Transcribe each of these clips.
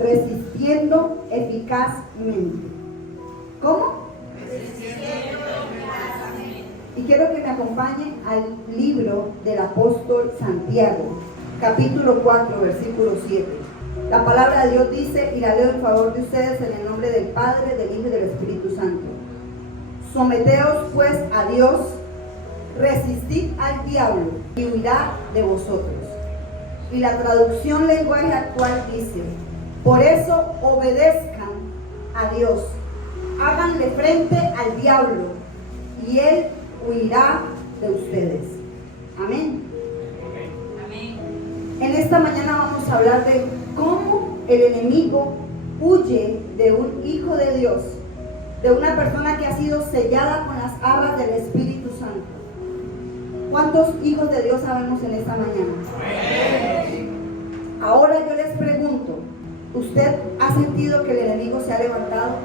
resistiendo eficazmente. ¿Cómo? Resistiendo eficazmente. Y quiero que me acompañen al libro del apóstol Santiago, capítulo 4, versículo 7. La palabra de Dios dice, y la leo en favor de ustedes en el nombre del Padre, del Hijo y del Espíritu Santo. Someteos pues a Dios, resistid al diablo y huirá de vosotros. Y la traducción lenguaje actual dice, por eso obedezcan a Dios, háganle frente al diablo y él huirá de ustedes. Amén. Amén. En esta mañana vamos a hablar de cómo el enemigo huye de un hijo de Dios, de una persona que ha sido sellada con las arras del Espíritu Santo. ¿Cuántos hijos de Dios sabemos en esta mañana? Ahora yo les pregunto, ¿usted ha sentido que el enemigo se ha levantado?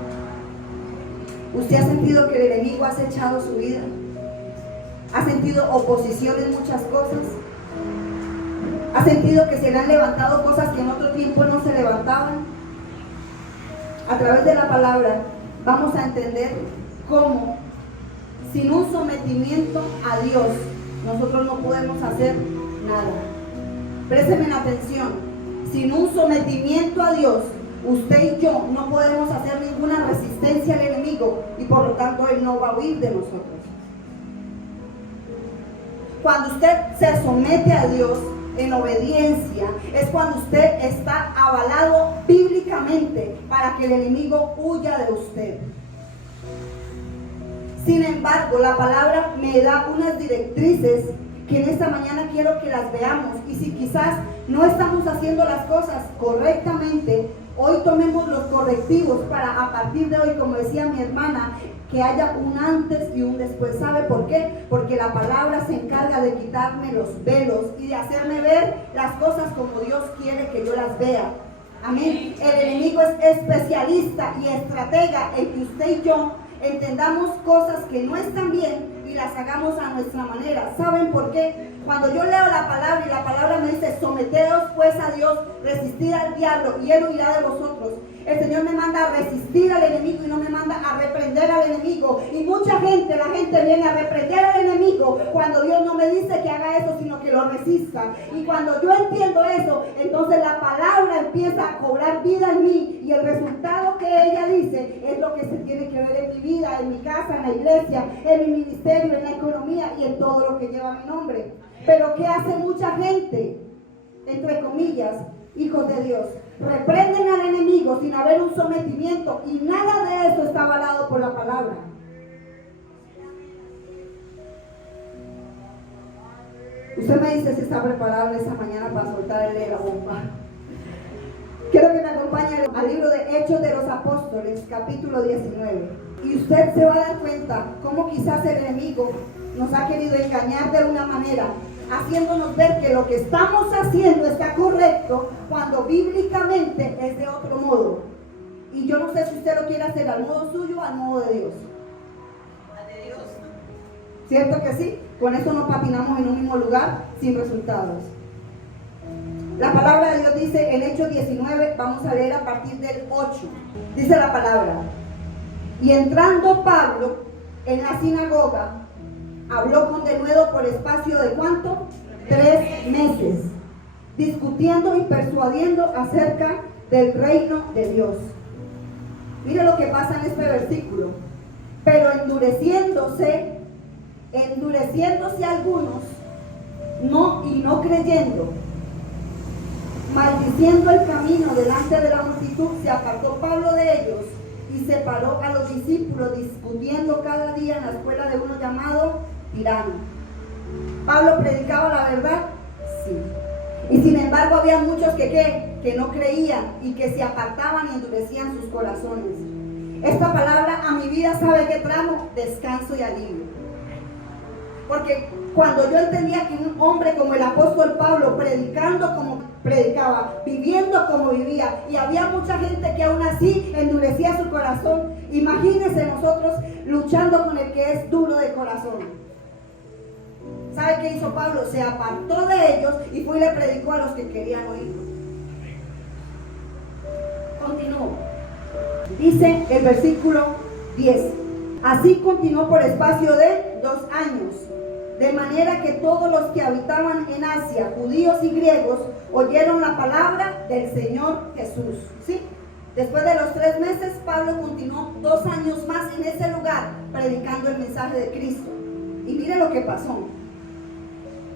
¿Usted ha sentido que el enemigo ha acechado su vida? ¿Ha sentido oposición en muchas cosas? ¿Ha sentido que se le han levantado cosas que en otro tiempo no se levantaban? A través de la palabra vamos a entender cómo sin un sometimiento a Dios nosotros no podemos hacer nada. Présteme atención, sin un sometimiento a Dios usted y yo no podemos hacer ninguna resistencia al enemigo y por lo tanto él no va a huir de nosotros. Cuando usted se somete a Dios en obediencia es cuando usted está avalado bíblicamente para que el enemigo huya de usted. Sin embargo, la palabra me da unas directrices que en esta mañana quiero que las veamos, y si quizás no estamos haciendo las cosas correctamente, hoy tomemos los correctivos para a partir de hoy, como decía mi hermana, que haya un antes y un después. ¿Sabe por qué? Porque la palabra se encarga de quitarme los velos y de hacerme ver las cosas como Dios quiere que yo las vea. Amén. El enemigo es especialista y estratega en que usted y yo entendamos cosas que no están bien y las hagamos a nuestra manera. ¿Saben por qué? Cuando yo leo la palabra y la palabra me dice, someteos pues a Dios, resistir al diablo y él huirá de vosotros. El Señor me manda a resistir al enemigo y no me manda a reprender al enemigo. Y mucha gente, la gente viene a reprender al enemigo cuando Dios no me dice que haga eso, sino que lo resista. Y cuando yo entiendo eso, entonces la palabra empieza a cobrar vida en mí. Y el resultado que ella dice es lo que se tiene que ver en mi vida, en mi casa, en la iglesia, en mi ministerio, en la economía y en todo lo que lleva mi nombre. Pero ¿qué hace mucha gente? Entre comillas, hijos de Dios. Reprenden al enemigo sin haber un sometimiento y nada de eso está avalado por la palabra. Usted me dice si está preparado en esta mañana para soltarle la bomba. Quiero que me acompañe al libro de Hechos de los Apóstoles, capítulo 19. Y usted se va a dar cuenta cómo quizás el enemigo nos ha querido engañar de una manera, haciéndonos ver que lo que estamos haciendo está correcto cuando bíblicamente es de otro modo. Y yo no sé si usted lo quiere hacer al modo suyo o al modo de Dios. Al de Dios. ¿Cierto que sí? Con eso no patinamos en un mismo lugar sin resultados. La palabra de Dios dice en Hechos 19, vamos a leer a partir del 8. Dice la palabra: y entrando Pablo en la sinagoga, habló con denuedo por espacio de ¿cuánto? 3 meses, discutiendo y persuadiendo acerca del reino de Dios. Mire lo que pasa en este versículo. Pero endureciéndose algunos, no creyendo, maldiciendo el camino delante de la multitud, se apartó Pablo de ellos y separó a los discípulos, discutiendo cada día en la escuela de uno llamado Tirano. ¿Pablo predicaba la verdad? Sí. Y sin embargo había muchos que no creían y que se apartaban y endurecían sus corazones. Esta palabra a mi vida, ¿sabe qué trajo? Descanso y alivio. Porque cuando yo entendía que un hombre como el apóstol Pablo, predicando como predicaba, viviendo como vivía, y había mucha gente que aún así endurecía su corazón, imagínense nosotros luchando con el que es duro de corazón. ¿Sabe qué hizo Pablo? Se apartó de ellos y fue y le predicó a los que querían oírlo. Dice el versículo 10. Así continuó por espacio de 2 años, de manera que todos los que habitaban en Asia, judíos y griegos, oyeron la palabra del Señor Jesús. ¿Sí? Después de los 3 meses, Pablo continuó 2 años más en ese lugar, predicando el mensaje de Cristo. Y mire lo que pasó.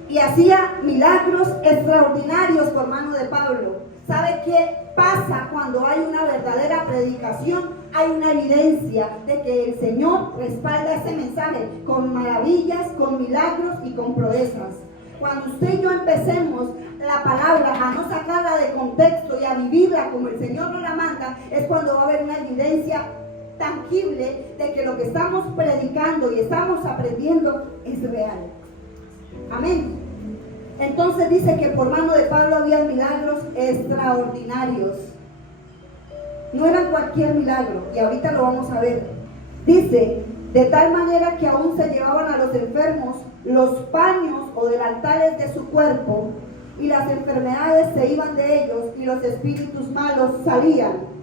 Y hacía milagros extraordinarios por mano de Pablo. ¿Sabe qué pasa cuando hay una verdadera predicación? Hay una evidencia de que el Señor respalda ese mensaje con maravillas, con milagros y con proezas. Cuando usted y yo empecemos la palabra a no sacarla de contexto y a vivirla como el Señor nos la manda, es cuando va a haber una evidencia tangible de que lo que estamos predicando y estamos aprendiendo es real. Amén. Entonces dice que por mano de Pablo había milagros extraordinarios. No era cualquier milagro, y ahorita lo vamos a ver. Dice, de tal manera que aún se llevaban a los enfermos los paños o delantales de su cuerpo, y las enfermedades se iban de ellos, y los espíritus malos salían.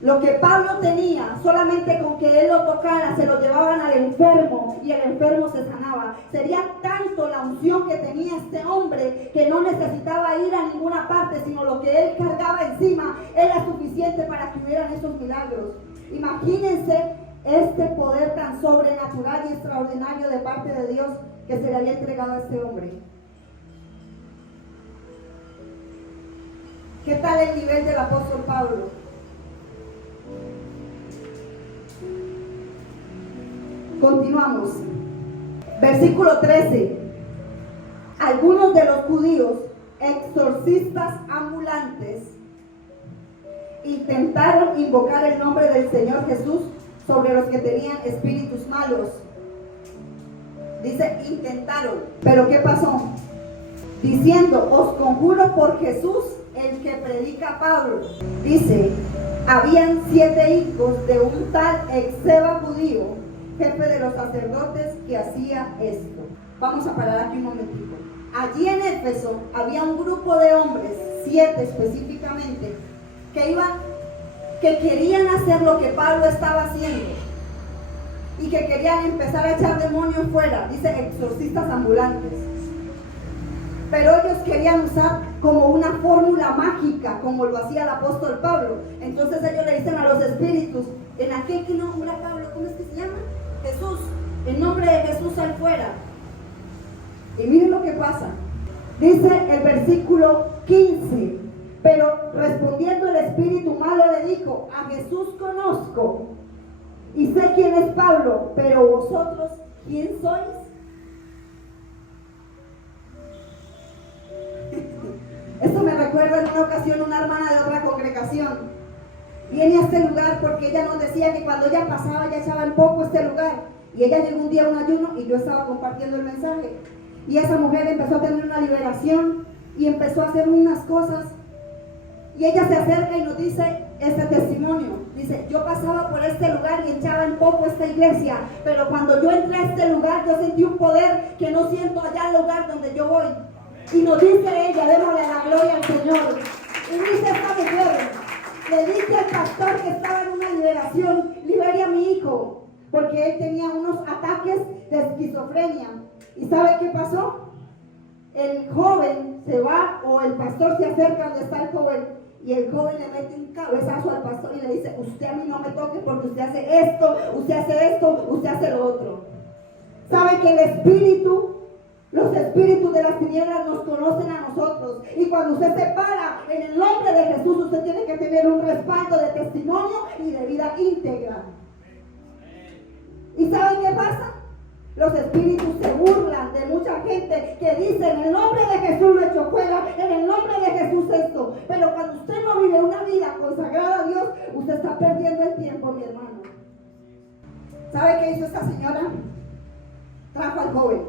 Lo que Pablo tenía, solamente con que él lo tocara, se lo llevaban al enfermo y el enfermo se sanaba. Sería tanto la unción que tenía este hombre que no necesitaba ir a ninguna parte, sino lo que él cargaba encima era suficiente para que hubieran esos milagros. Imagínense este poder tan sobrenatural y extraordinario de parte de Dios que se le había entregado a este hombre. ¿Qué tal el nivel del apóstol Pablo? Continuamos. Versículo 13. Algunos de los judíos, exorcistas ambulantes, intentaron invocar el nombre del Señor Jesús sobre los que tenían espíritus malos. Dice, intentaron. ¿Pero qué pasó? Diciendo, os conjuro por Jesús, el que predica Pablo. Dice, habían 7 hijos de un tal Esceva judío, jefe de los sacerdotes, que hacía esto. Vamos a parar aquí un momentito. Allí en Éfeso había un grupo de hombres, 7 específicamente, que querían hacer lo que Pablo estaba haciendo y que querían empezar a echar demonios fuera. Dice exorcistas ambulantes. Pero ellos querían usar como una fórmula mágica, como lo hacía el apóstol Pablo. Entonces ellos le dicen a los espíritus, en aquel que nombra Pablo, ¿cómo es que se llama? Jesús, en nombre de Jesús sal fuera. Y miren lo que pasa. Dice el versículo 15, pero respondiendo el espíritu malo le dijo, a Jesús conozco y sé quién es Pablo, pero vosotros, ¿quién sois? Esto me recuerda en una ocasión una hermana de otra congregación. Viene a este lugar porque ella nos decía que cuando ella pasaba ya echaba en poco este lugar. Y ella llegó un día a un ayuno y yo estaba compartiendo el mensaje. Y esa mujer empezó a tener una liberación y empezó a hacer unas cosas. Y ella se acerca y nos dice este testimonio. Dice, yo pasaba por este lugar y echaba en poco esta iglesia. Pero cuando yo entré a este lugar yo sentí un poder que no siento allá en el lugar donde yo voy. Y nos dice ella, démosle la gloria al Señor. Y dice esta mujer, le dice al pastor que estaba en una liberación, libere a mi hijo, porque él tenía unos ataques de esquizofrenia. ¿Y sabe qué pasó? El joven se va, o el pastor se acerca donde está el joven, y el joven le mete un cabezazo al pastor y le dice, usted a mí no me toque porque usted hace esto, usted hace esto, usted hace lo otro. ¿Sabe que el espíritu, los espíritus de las tinieblas nos conocen a nosotros? Y cuando usted se para en el nombre de Jesús, usted tiene que tener un respaldo de testimonio y de vida íntegra. ¿Y saben qué pasa? Los espíritus se burlan de mucha gente que dice, en el nombre de Jesús lo echo fuera, en el nombre de Jesús esto. Pero cuando usted no vive una vida consagrada a Dios, usted está perdiendo el tiempo, mi hermano. ¿Sabe qué hizo esta señora? Trajo al joven.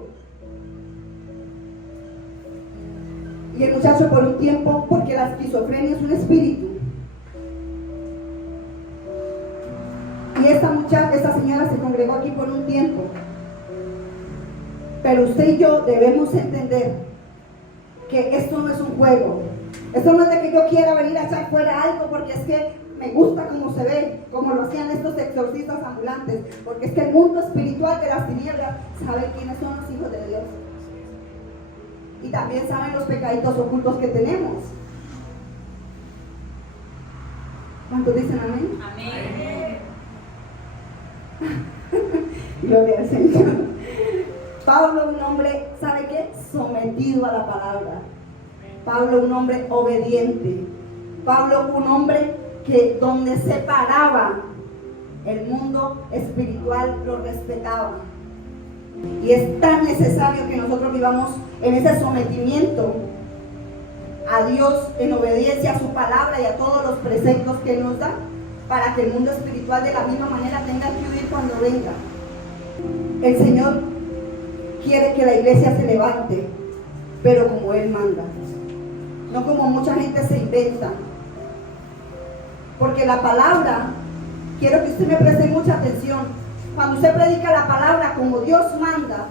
Y el muchacho por un tiempo, porque la esquizofrenia es un espíritu. Y esta señora se congregó aquí por un tiempo. Pero usted y yo debemos entender que esto no es un juego. Esto no es de que yo quiera venir a echar fuera algo porque es que me gusta cómo se ve, como lo hacían estos exorcistas ambulantes, porque es que el mundo espiritual de las tinieblas sabe quiénes son los hijos de Dios. Y también saben los pecaditos ocultos que tenemos. ¿Cuántos dicen amén? Amén. Gloria al Señor. Pablo, un hombre, ¿sabe qué? Sometido a la palabra. Pablo, un hombre obediente. Pablo, un hombre que donde se paraba, el mundo espiritual lo respetaba. Y es tan necesario que nosotros vivamos en ese sometimiento a Dios, en obediencia a su palabra y a todos los preceptos que Él nos da, para que el mundo espiritual de la misma manera tenga que huir cuando venga. El Señor quiere que la iglesia se levante, pero como Él manda, no como mucha gente se inventa. Porque la palabra, quiero que usted me preste mucha atención, cuando usted predica la palabra como Dios manda,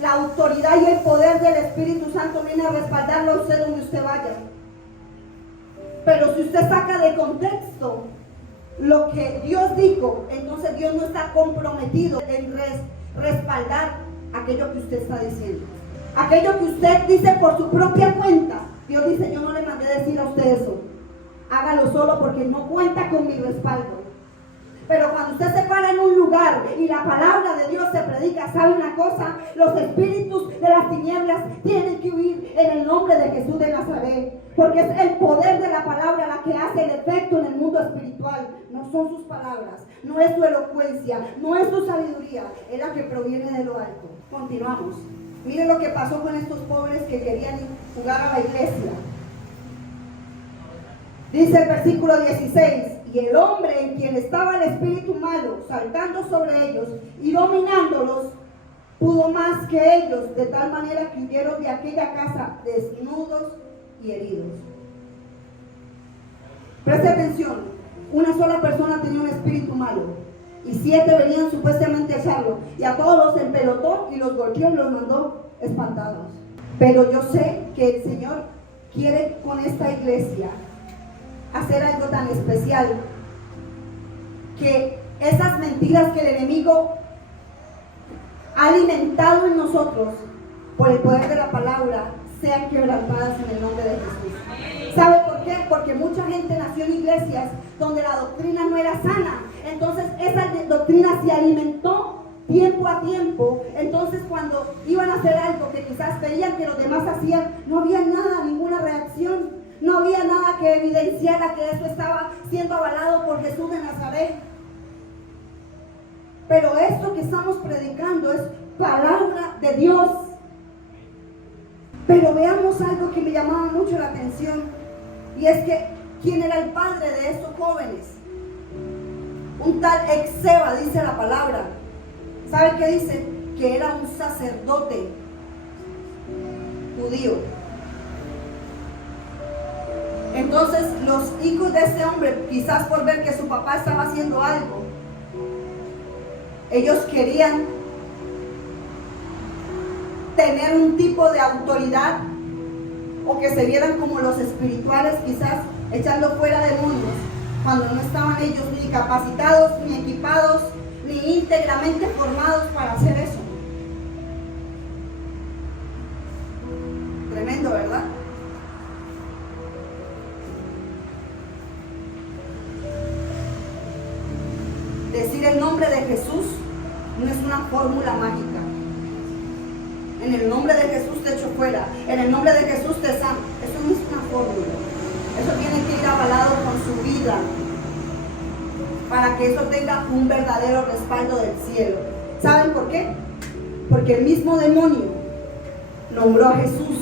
la autoridad y el poder del Espíritu Santo viene a respaldarlo a usted donde usted vaya. Pero si usted saca de contexto lo que Dios dijo, entonces Dios no está comprometido en respaldar aquello que usted está diciendo. Aquello que usted dice por su propia cuenta, Dios dice, yo no le mandé decir a usted eso. Hágalo solo porque no cuenta con mi respaldo. Pero cuando usted se para en un lugar y la palabra de Dios se predica, ¿sabe una cosa? Los espíritus de las tinieblas tienen que huir en el nombre de Jesús de Nazaret. Porque es el poder de la palabra la que hace el efecto en el mundo espiritual. No son sus palabras, no es su elocuencia, no es su sabiduría, es la que proviene de lo alto. Continuamos. Miren lo que pasó con estos pobres que querían jugar a la iglesia. Dice el versículo 16, y el hombre en quien estaba el espíritu malo, saltando sobre ellos y dominándolos, pudo más que ellos, de tal manera que huyeron de aquella casa desnudos y heridos. Preste atención, una sola persona tenía un espíritu malo, y 7 venían supuestamente a echarlo, y a todos los empelotó y los golpeó y los mandó espantados. Pero yo sé que el Señor quiere con esta iglesia hacer algo tan especial, que esas mentiras que el enemigo ha alimentado en nosotros por el poder de la palabra sean quebrantadas en el nombre de Jesús. ¿Sabe por qué? Porque mucha gente nació en iglesias donde la doctrina no era sana, entonces esa doctrina se alimentó tiempo a tiempo. Entonces cuando iban a hacer algo que quizás veían que los demás hacían, no había nada, ninguna reacción. No había nada que evidenciara que eso estaba siendo avalado por Jesús de Nazaret. Pero esto que estamos predicando es palabra de Dios. Pero veamos algo que me llamaba mucho la atención. Y es que, ¿quién era el padre de estos jóvenes? Un tal Exeba, dice la palabra. ¿Sabe qué dice? Que era un sacerdote judío. Entonces los hijos de este hombre, quizás por ver que su papá estaba haciendo algo, ellos querían tener un tipo de autoridad, o que se vieran como los espirituales, quizás echando fuera demonios, cuando no estaban ellos ni capacitados, ni equipados, ni íntegramente formados para hacer eso. Tremendo, ¿verdad? Decir el nombre de Jesús no es una fórmula mágica. En el nombre de Jesús te echo fuera, en el nombre de Jesús te sano. Eso no es una fórmula. Eso tiene que ir avalado con su vida, para que eso tenga un verdadero respaldo del cielo. ¿Saben por qué? Porque el mismo demonio nombró a Jesús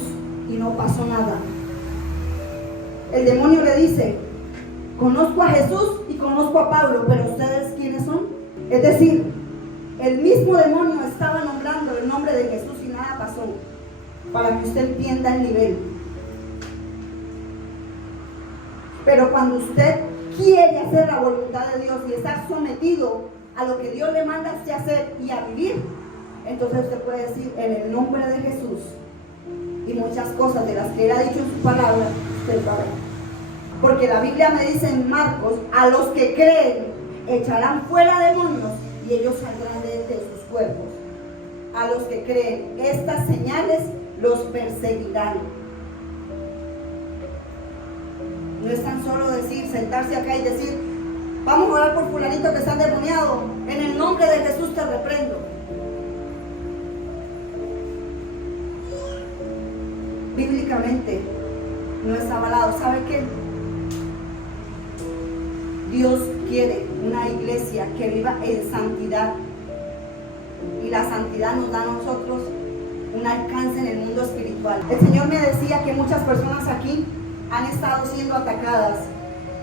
y no pasó nada. El demonio le dice: conozco a Jesús y conozco a Pablo, pero ¿ustedes quiénes son? Es decir, el mismo demonio estaba nombrando el nombre de Jesús y nada pasó, para que usted entienda el nivel. Pero cuando usted quiere hacer la voluntad de Dios y estar sometido a lo que Dios le manda a usted hacer y a vivir, entonces usted puede decir en el nombre de Jesús, y muchas cosas de las que Él ha dicho en su palabra, usted va a ver. Porque la Biblia me dice en Marcos, a los que creen echarán fuera demonios y ellos saldrán de sus cuerpos. A los que creen, estas señales los perseguirán. No es tan solo decir, sentarse acá y decir, vamos a orar por fulanito que está endemoniado, en el nombre de Jesús te reprendo. Bíblicamente no está avalado. ¿Sabe qué? Dios quiere una iglesia que viva en santidad, y la santidad nos da a nosotros un alcance en el mundo espiritual. El Señor me decía que muchas personas aquí han estado siendo atacadas,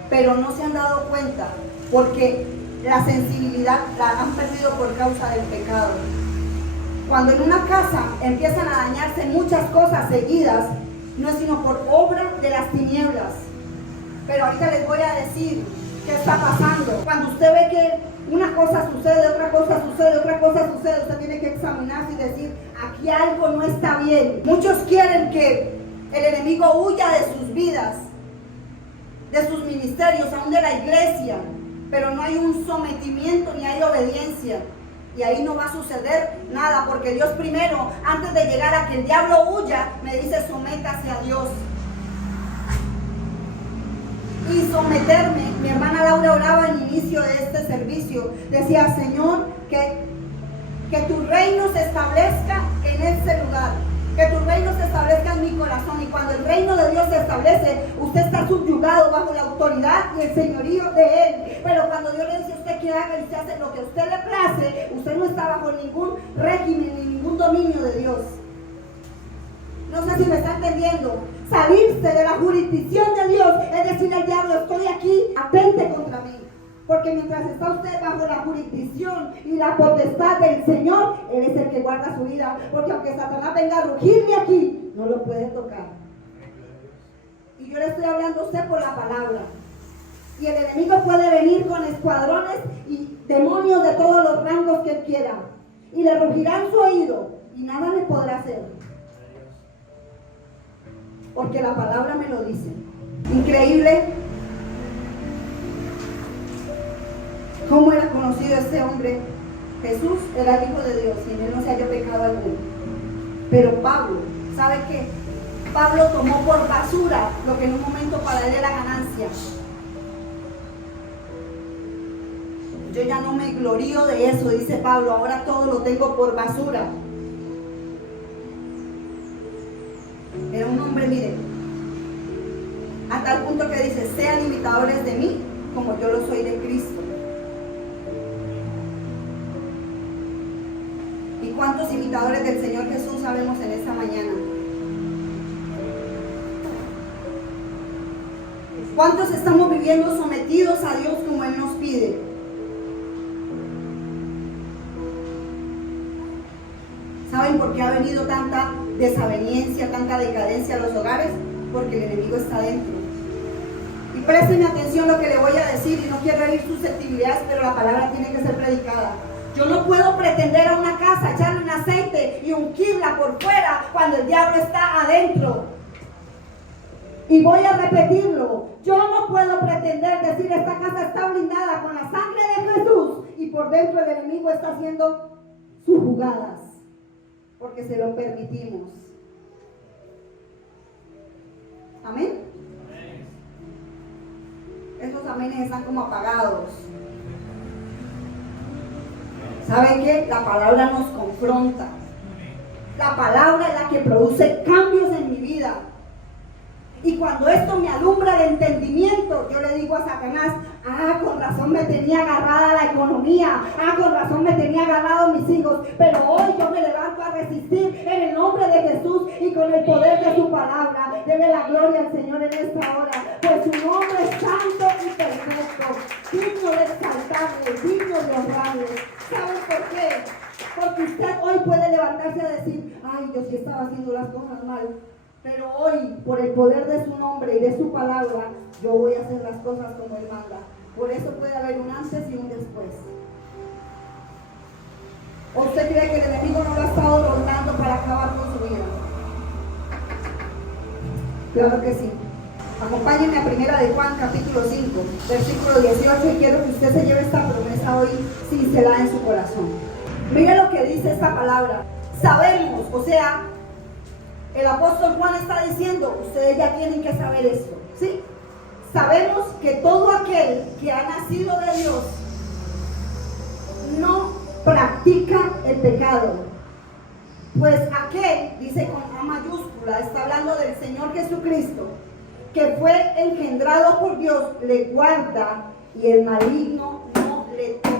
pero no se han dado cuenta porque la sensibilidad la han perdido por causa del pecado. Cuando en una casa empiezan a dañarse muchas cosas seguidas, no es sino por obra de las tinieblas. Pero ahorita les voy a decir qué está pasando. Cuando usted ve que una cosa sucede, otra cosa sucede, otra cosa sucede, usted tiene que examinarse y decir, aquí algo no está bien. Muchos quieren que el enemigo huya de sus vidas, de sus ministerios, aún de la iglesia, pero no hay un sometimiento ni hay obediencia. Y ahí no va a suceder nada, porque Dios primero, antes de llegar a que el diablo huya, me dice, sométase a Dios. Y someterme, mi hermana Laura oraba al inicio de este servicio, decía, Señor, que tu reino se establezca en este lugar, que tu reino se establezca en mi corazón. Y cuando el reino de Dios se establece, usted está subyugado bajo la autoridad y el señorío de Él. Pero cuando Dios le dice a usted que haga y se hace lo que a usted le place, usted no está bajo ningún régimen ni ningún dominio de Dios. No sé si me está entendiendo. Salirse de la jurisdicción de Dios es decirle al diablo, estoy aquí, atente contra mí. Porque mientras está usted bajo la jurisdicción y la potestad del Señor, Él es el que guarda su vida. Porque aunque Satanás venga a rugirle aquí, no lo puede tocar. Y yo le estoy hablando a usted por la palabra. Y el enemigo puede venir con escuadrones y demonios de todos los rangos que él quiera. Y le rugirán su oído y nada le podrá hacer. Porque la palabra me lo dice. Increíble cómo era conocido este hombre. Jesús era el Hijo de Dios y en él no se halló pecado alguno. Pero Pablo, ¿sabe qué? Pablo tomó por basura lo que en un momento para él era ganancia. Yo ya no me glorío de eso, dice Pablo, ahora todo lo tengo por basura. Era un hombre, mire, a tal punto que dice, sean imitadores de mí como yo lo soy de Cristo. ¿Y cuántos imitadores del Señor Jesús sabemos en esta mañana? ¿Cuántos estamos viviendo sometidos a Dios como Él nos pide? ¿Saben por qué ha venido tanta desaveniencia, tanta decadencia a los hogares? Porque el enemigo está dentro. Y présteme atención lo que le voy a decir, y no quiero herir susceptibilidades, pero la palabra tiene que ser predicada. Yo no puedo pretender a una casa echarle un aceite y ungirla por fuera cuando el diablo está adentro. Y voy a repetirlo, yo no puedo pretender decir esta casa está blindada con la sangre de Jesús y por dentro el enemigo está haciendo sus jugadas, porque se lo permitimos. Amén. Esos amenes están como apagados. ¿Saben qué? La palabra nos confronta. La palabra es la que produce cambios en mi vida. Y cuando esto me alumbra el entendimiento, yo le digo a Satanás, con razón me tenía agarrada la economía, con razón me tenía agarrado mis hijos, pero hoy yo me levanto a resistir en el nombre de Jesús y con el poder de su palabra. Dele la gloria al Señor en esta hora, pues su nombre es santo y perfecto, digno de exaltarle, digno de honrarle. ¿Saben por qué? Porque usted hoy puede levantarse a decir, yo sí estaba haciendo las cosas mal. Pero hoy, por el poder de su nombre y de su palabra, yo voy a hacer las cosas como Él manda. Por eso puede haber un antes y un después. ¿O usted cree que el enemigo no lo ha estado rondando para acabar con su vida? Claro que sí. Acompáñenme a Primera de Juan, capítulo 5, versículo 18, y quiero que usted se lleve esta promesa hoy cincelada en su corazón. Mire lo que dice esta palabra. Sabemos, o sea, el apóstol Juan está diciendo, ustedes ya tienen que saber esto, ¿sí? Sabemos que todo aquel que ha nacido de Dios no practica el pecado. Pues aquel, dice con A mayúscula, está hablando del Señor Jesucristo, que fue engendrado por Dios, le guarda y el maligno no le toca.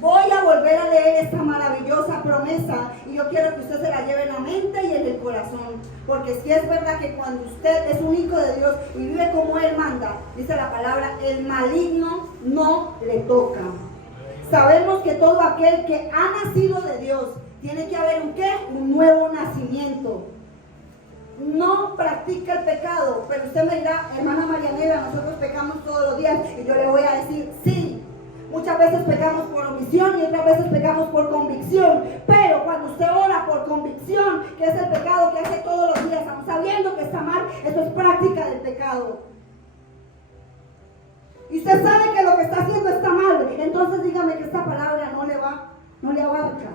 Voy a volver a leer esta maravillosa promesa y yo quiero que usted se la lleve en la mente y en el corazón, porque si es verdad que cuando usted es un hijo de Dios y vive como Él manda, dice la palabra, el maligno no le toca. Sabemos que todo aquel que ha nacido de Dios, tiene que haber un ¿qué? Un nuevo nacimiento. No practica el pecado, pero usted me dirá, hermana Marianela, nosotros pecamos todos los días, y yo le voy a decir, sí. Muchas veces pecamos por omisión y otras veces pecamos por convicción. Pero cuando usted ora por convicción, que es el pecado que hace todos los días, aun sabiendo que está mal, eso es práctica del pecado. Y usted sabe que lo que está haciendo está mal. Entonces dígame que esta palabra no le abarca.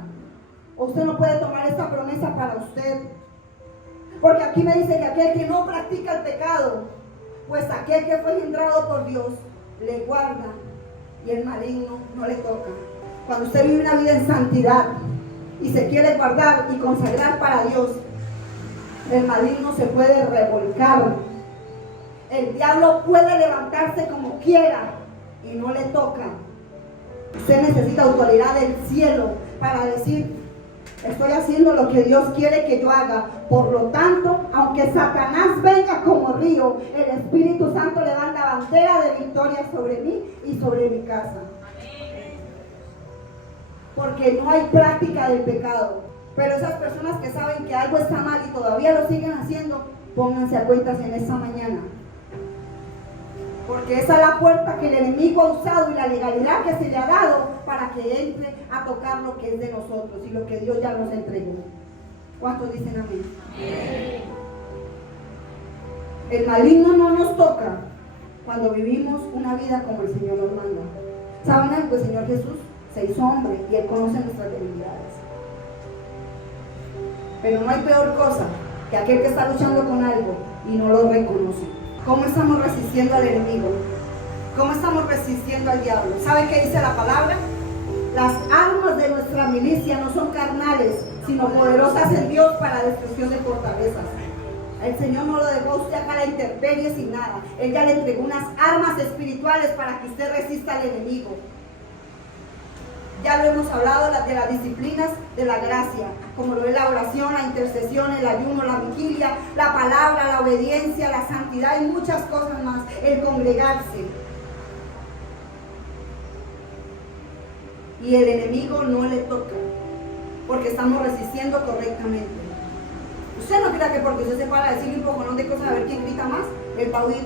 O usted no puede tomar esta promesa para usted. Porque aquí me dice que aquel que no practica el pecado, pues aquel que fue engendrado por Dios, le guarda. Y el maligno no le toca. Cuando usted vive una vida en santidad y se quiere guardar y consagrar para Dios, el maligno se puede revolcar. El diablo puede levantarse como quiera y no le toca. Usted necesita autoridad del cielo para decir, estoy haciendo lo que Dios quiere que yo haga. Por lo tanto, aunque Satanás venga como río, el Espíritu Santo levanta bandera de victoria sobre mí y sobre mi casa. Porque no hay práctica del pecado. Pero esas personas que saben que algo está mal y todavía lo siguen haciendo, pónganse a cuentas en esta mañana. Porque esa es la puerta que el enemigo ha usado y la legalidad que se le ha dado para que entre a tocar lo que es de nosotros y lo que Dios ya nos entregó. ¿Cuántos dicen amén? Amén. El maligno no nos toca cuando vivimos una vida como el Señor nos manda. ¿Saben algo? El Señor Jesús se hizo hombre y Él conoce nuestras debilidades. Pero no hay peor cosa que aquel que está luchando con algo y no lo reconoce. ¿Cómo estamos resistiendo al enemigo? ¿Cómo estamos resistiendo al diablo? ¿Sabe qué dice la palabra? Las armas de nuestra milicia no son carnales, sino poderosas en Dios para destrucción de fortalezas. El Señor no lo dejó a usted acá a la intemperie sin nada. Él ya le entregó unas armas espirituales para que usted resista al enemigo. Ya lo hemos hablado de las disciplinas de la gracia, como lo es la oración, la intercesión, el ayuno, la vigilia, la palabra, la obediencia, la santidad y muchas cosas más, el congregarse. Y el enemigo no le toca, porque estamos resistiendo correctamente. Usted no crea que porque usted se para a decirle un poco de cosas a ver quién grita más, él va a huir.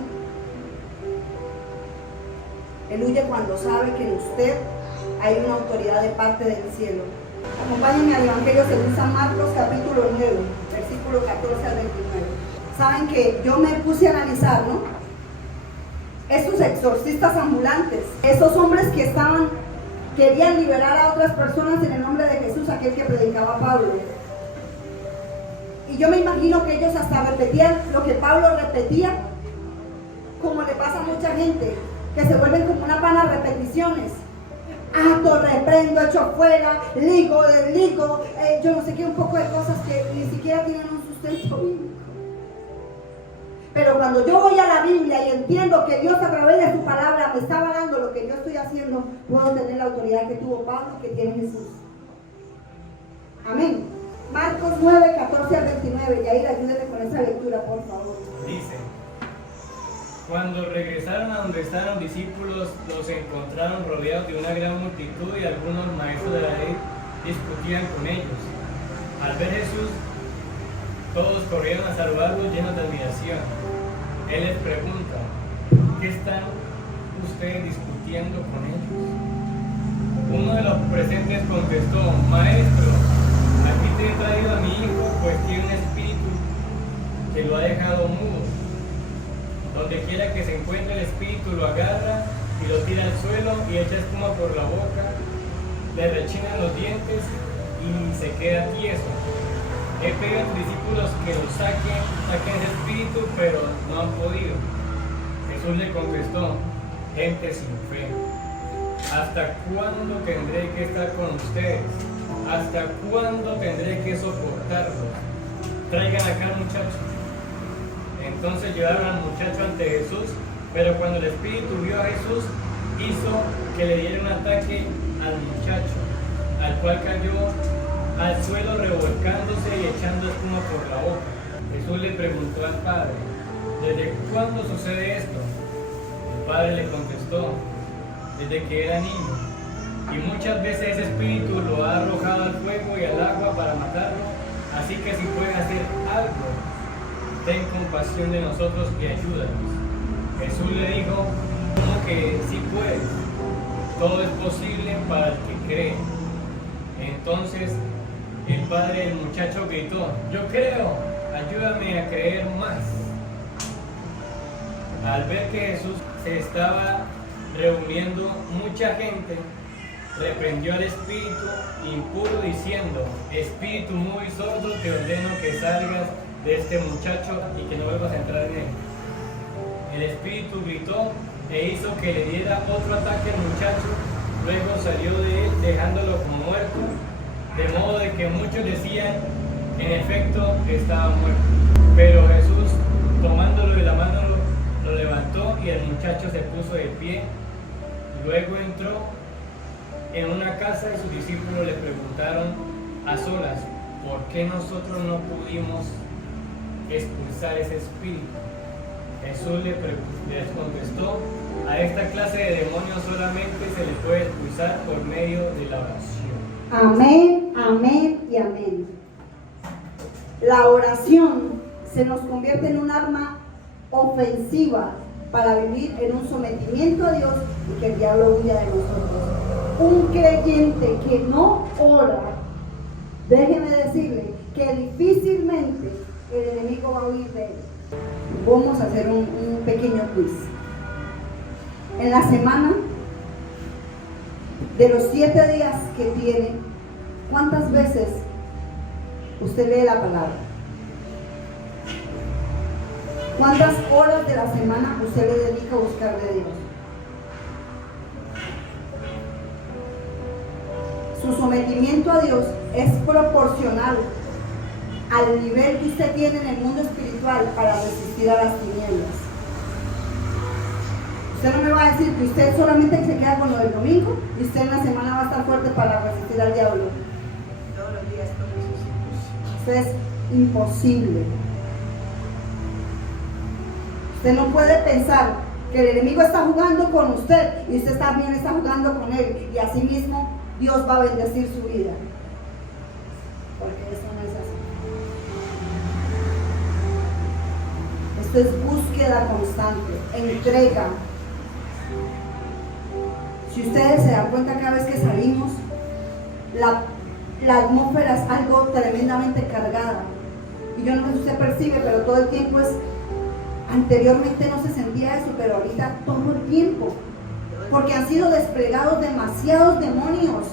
Él huye cuando sabe que en usted hay una autoridad de parte del cielo. Acompáñenme al Evangelio según San Marcos, capítulo 9, versículo 14 al 29. Saben que yo me puse a analizar, ¿no? Esos exorcistas ambulantes, esos hombres que querían liberar a otras personas en el nombre de Jesús, aquel que predicaba Pablo. Y yo me imagino que ellos hasta repetían lo que Pablo repetía, como le pasa a mucha gente, que se vuelven como una pana de repeticiones. Ato, reprendo, echo fuera, ligo, yo no sé qué, un poco de cosas que ni siquiera tienen un sustento bíblico. Pero cuando yo voy a la Biblia y entiendo que Dios a través de su palabra me estaba dando lo que yo estoy haciendo, puedo tener la autoridad que tuvo Pablo y que tiene Jesús. Amén. Marcos 9, 14 al 29, y ahí ayúdenme con esa lectura, por favor. Dice: cuando regresaron a donde estaban los discípulos, los encontraron rodeados de una gran multitud y algunos maestros de la ley discutían con ellos. Al ver Jesús, todos corrieron a saludarlo llenos de admiración. Él les pregunta: ¿qué están ustedes discutiendo con ellos? Uno de los presentes contestó: Maestro, aquí te he traído a mi hijo, pues tiene un espíritu que lo ha dejado mudo. Donde quiera que se encuentre el espíritu lo agarra y lo tira al suelo y echa espuma por la boca, le rechinan los dientes y se queda tieso. He pedido a tus discípulos que lo saquen ese espíritu, pero no han podido. Jesús le contestó: gente sin fe, ¿hasta cuándo tendré que estar con ustedes? ¿Hasta cuándo tendré que soportarlos? Traigan acá al muchacho. Entonces llevaron al muchacho ante Jesús, pero cuando el espíritu vio a Jesús, hizo que le diera un ataque al muchacho, al cual cayó al suelo revolcándose y echando espuma por la boca. Jesús le preguntó al padre: ¿desde cuándo sucede esto? El padre le contestó: desde que era niño, y muchas veces ese espíritu lo ha arrojado al fuego y al agua para matarlo, así que si puedes hacer algo, ten compasión de nosotros y ayúdanos. Jesús le dijo: ¿cómo que sí puedes? Todo es posible para el que cree. Entonces el padre del muchacho gritó: yo creo, ayúdame a creer más. Al ver que Jesús se estaba reuniendo mucha gente, reprendió al espíritu impuro diciendo: espíritu muy sordo, te ordeno que salgas de este muchacho y que no vuelvas a entrar en él. El espíritu gritó e hizo que le diera otro ataque al muchacho, luego salió de él dejándolo como muerto, de modo de que muchos decían: en efecto estaba muerto. Pero Jesús, tomándolo de la mano, lo levantó y el muchacho se puso de pie. Luego entró en una casa y sus discípulos le preguntaron a solas: ¿por qué nosotros no pudimos expulsar ese espíritu? Jesús les contestó: a esta clase de demonios solamente se le puede expulsar por medio de la oración. Amén, amén y amén. La oración se nos convierte en un arma ofensiva para vivir en un sometimiento a Dios y que el diablo huya de nosotros. Un creyente que no ora, déjeme decirle que difícilmente el enemigo va a huir de él. Vamos a hacer un pequeño quiz. En la semana, de los 7 días que tiene, ¿cuántas veces usted lee la palabra? ¿Cuántas horas de la semana usted le dedica a buscar de Dios? Su sometimiento a Dios es proporcional al nivel que usted tiene en el mundo espiritual para resistir a las tinieblas. Usted no me va a decir que usted solamente se queda con lo del domingo y usted en la semana va a estar fuerte para resistir al diablo. Todos los días con Jesús. Esto es imposible. Usted no puede pensar que el enemigo está jugando con usted y usted también está jugando con él, y así mismo Dios va a bendecir su vida, porque eso no es así. Esto es búsqueda constante, entrega. Si ustedes se dan cuenta, cada vez que salimos, la atmósfera es algo tremendamente cargada, y yo no sé si usted percibe, pero todo el tiempo es... Anteriormente no se sentía eso, pero ahorita todo el tiempo, porque han sido desplegados demasiados demonios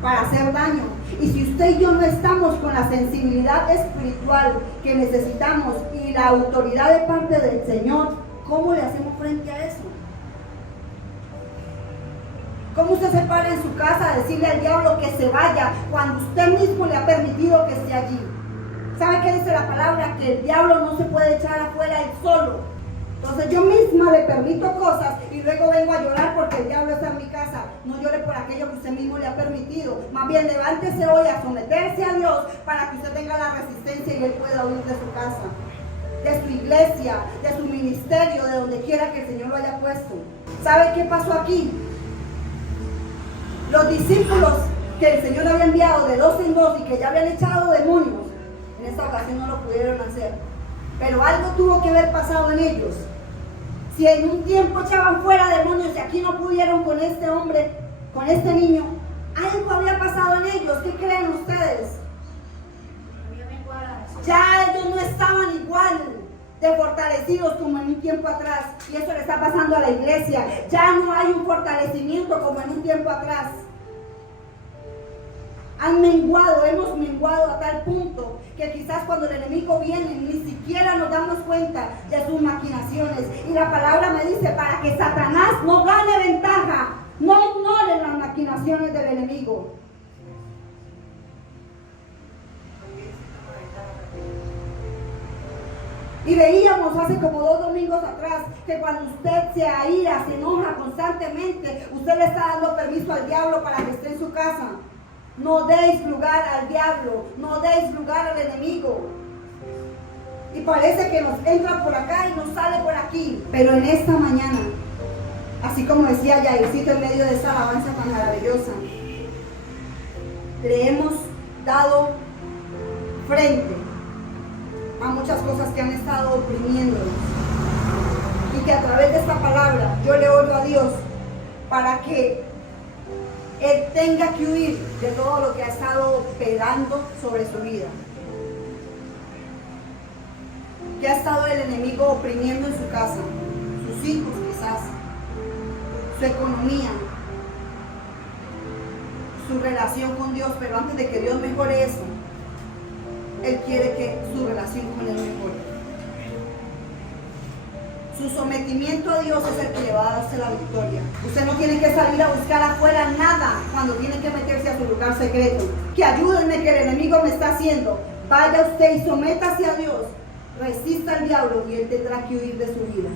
para hacer daño. Y si usted y yo no estamos con la sensibilidad espiritual que necesitamos y la autoridad de parte del Señor, ¿cómo le hacemos frente a eso? ¿Cómo usted se para en su casa a decirle al diablo que se vaya cuando usted mismo le ha permitido que esté allí? ¿Sabe qué dice la palabra? Que el diablo no se puede echar afuera él solo. Entonces yo misma le permito cosas y luego vengo a llorar porque el diablo está en mi casa. No llore por aquello que usted mismo le ha permitido. Más bien levántese hoy a someterse a Dios para que usted tenga la resistencia y él pueda huir de su casa, de su iglesia, de su ministerio, de donde quiera que el Señor lo haya puesto. ¿Sabe qué pasó aquí? Los discípulos que el Señor había enviado de 2 en 2 y que ya habían echado demonios, en esta ocasión no lo pudieron hacer, pero algo tuvo que haber pasado en ellos. Si en un tiempo echaban fuera demonios y aquí no pudieron con este hombre, con este niño, algo había pasado en ellos. ¿Qué creen ustedes? Ya ellos no estaban igual de fortalecidos como en un tiempo atrás. Y eso le está pasando a la iglesia. Ya no hay un fortalecimiento como en un tiempo atrás. Han menguado, hemos menguado a tal punto que quizás cuando el enemigo viene ni siquiera nos damos cuenta de sus maquinaciones. Y la palabra me dice, para que Satanás no gane ventaja, no ignoren las maquinaciones del enemigo. Y veíamos hace como 2 domingos atrás que cuando usted se aira, se enoja constantemente, usted le está dando permiso al diablo para que esté en su casa. No deis lugar al diablo, no deis lugar al enemigo. Y parece que nos entra por acá y nos sale por aquí. Pero en esta mañana, así como decía Yaircito en medio de esa alabanza tan maravillosa, le hemos dado frente a muchas cosas que han estado oprimiéndonos. Y que a través de esta palabra yo le oro a Dios para que Él tenga que huir de todo lo que ha estado pegando sobre su vida. Que ha estado el enemigo oprimiendo en su casa, sus hijos quizás, su economía, su relación con Dios, pero antes de que Dios mejore eso, Él quiere que su relación con Él mejore. Su sometimiento a Dios es el que le va a darse la victoria. Usted no tiene que salir a buscar afuera nada cuando tiene que meterse a su lugar secreto. Que ayúdenme, que el enemigo me está haciendo. Vaya usted y sométase a Dios. Resista al diablo y él tendrá que huir de su vida.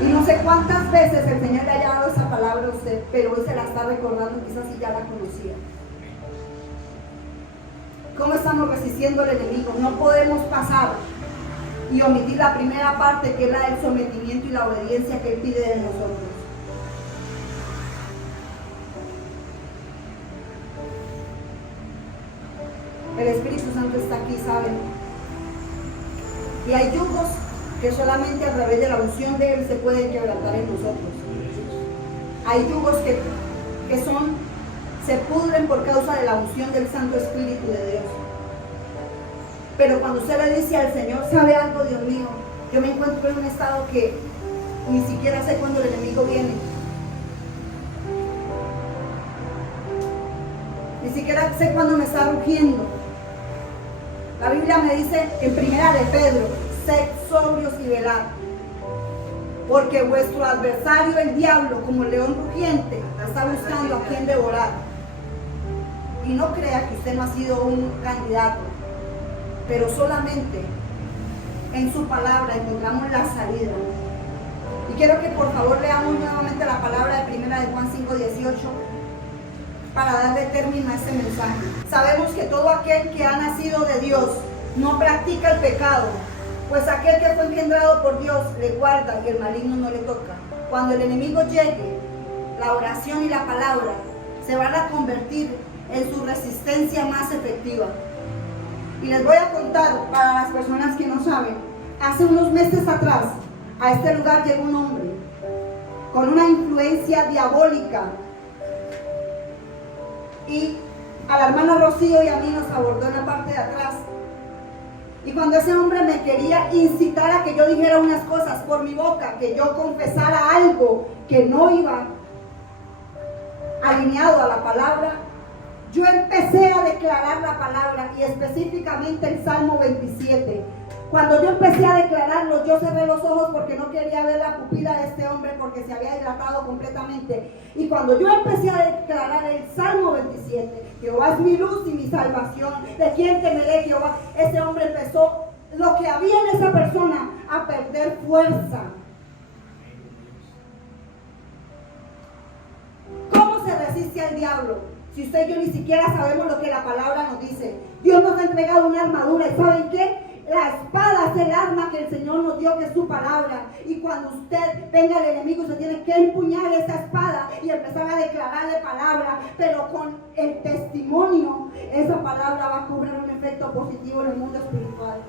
Y no sé cuántas veces el Señor le haya dado esa palabra a usted, pero hoy se la está recordando, quizás si ya la conocía. ¿Cómo estamos resistiendo al enemigo? No podemos pasar y omitir la primera parte, que es la del sometimiento y la obediencia que Él pide de nosotros. El Espíritu Santo está aquí, ¿saben? Y hay yugos que solamente a través de la unción de Él se pueden quebrantar en nosotros. Hay yugos que se pudren por causa de la unción del Santo Espíritu de Dios. Pero cuando usted le dice al Señor, ¿sabe algo, Dios mío? Yo me encuentro en un estado que ni siquiera sé cuándo el enemigo viene. Ni siquiera sé cuándo me está rugiendo. La Biblia me dice en 1 de Pedro, sed sobrios y velad, porque vuestro adversario, el diablo, como león rugiente, está buscando a quien devorar. Y no crea que usted no ha sido un candidato, pero solamente en su palabra encontramos la salida. Y quiero que por favor leamos nuevamente la palabra de 1 de Juan 5:18 para darle término a este mensaje. Sabemos que todo aquel que ha nacido de Dios no practica el pecado, pues aquel que fue engendrado por Dios le guarda y el maligno no le toca. Cuando el enemigo llegue, la oración y la palabra se van a convertir en su resistencia más efectiva. Y les voy a contar, para las personas que no saben, hace unos meses atrás a este lugar llegó un hombre con una influencia diabólica y a la hermana Rocío y a mí nos abordó en la parte de atrás. Y cuando ese hombre me quería incitar a que yo dijera unas cosas por mi boca, que yo confesara algo que no iba alineado a la palabra, yo empecé a declarar la palabra y específicamente el Salmo 27. Cuando yo empecé a declararlo, yo cerré los ojos porque no quería ver la pupila de este hombre porque se había dilatado completamente. Y cuando yo empecé a declarar el Salmo 27, Jehová es mi luz y mi salvación, ¿de quién temeré, Jehová? Ese hombre empezó, lo que había en esa persona, a perder fuerza. ¿Cómo se resiste al diablo? Si usted y yo ni siquiera sabemos lo que la palabra nos dice. Dios nos ha entregado una armadura y ¿saben qué? La espada es el arma que el Señor nos dio, que es su palabra. Y cuando usted venga el enemigo, usted tiene que empuñar esa espada y empezar a declararle palabra. Pero con el testimonio, esa palabra va a cobrar un efecto positivo en el mundo espiritual.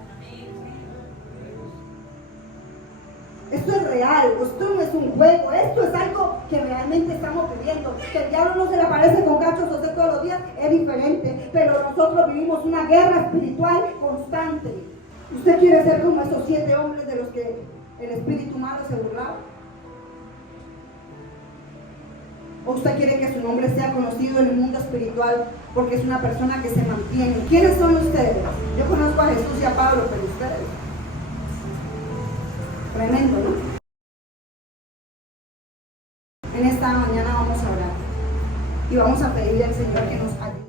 Esto es real, esto no es un juego, esto es algo que realmente estamos viviendo. Que el diablo no se le aparece con cachos a usted todos los días, es diferente. Pero nosotros vivimos una guerra espiritual constante. ¿Usted quiere ser como esos 7 hombres de los que el espíritu malo se burlaba? ¿O usted quiere que su nombre sea conocido en el mundo espiritual porque es una persona que se mantiene? ¿Quiénes son ustedes? Yo conozco a Jesús y a Pablo, pero ustedes. Tremendo, ¿no? En esta mañana vamos a orar y vamos a pedirle al Señor que nos ayude.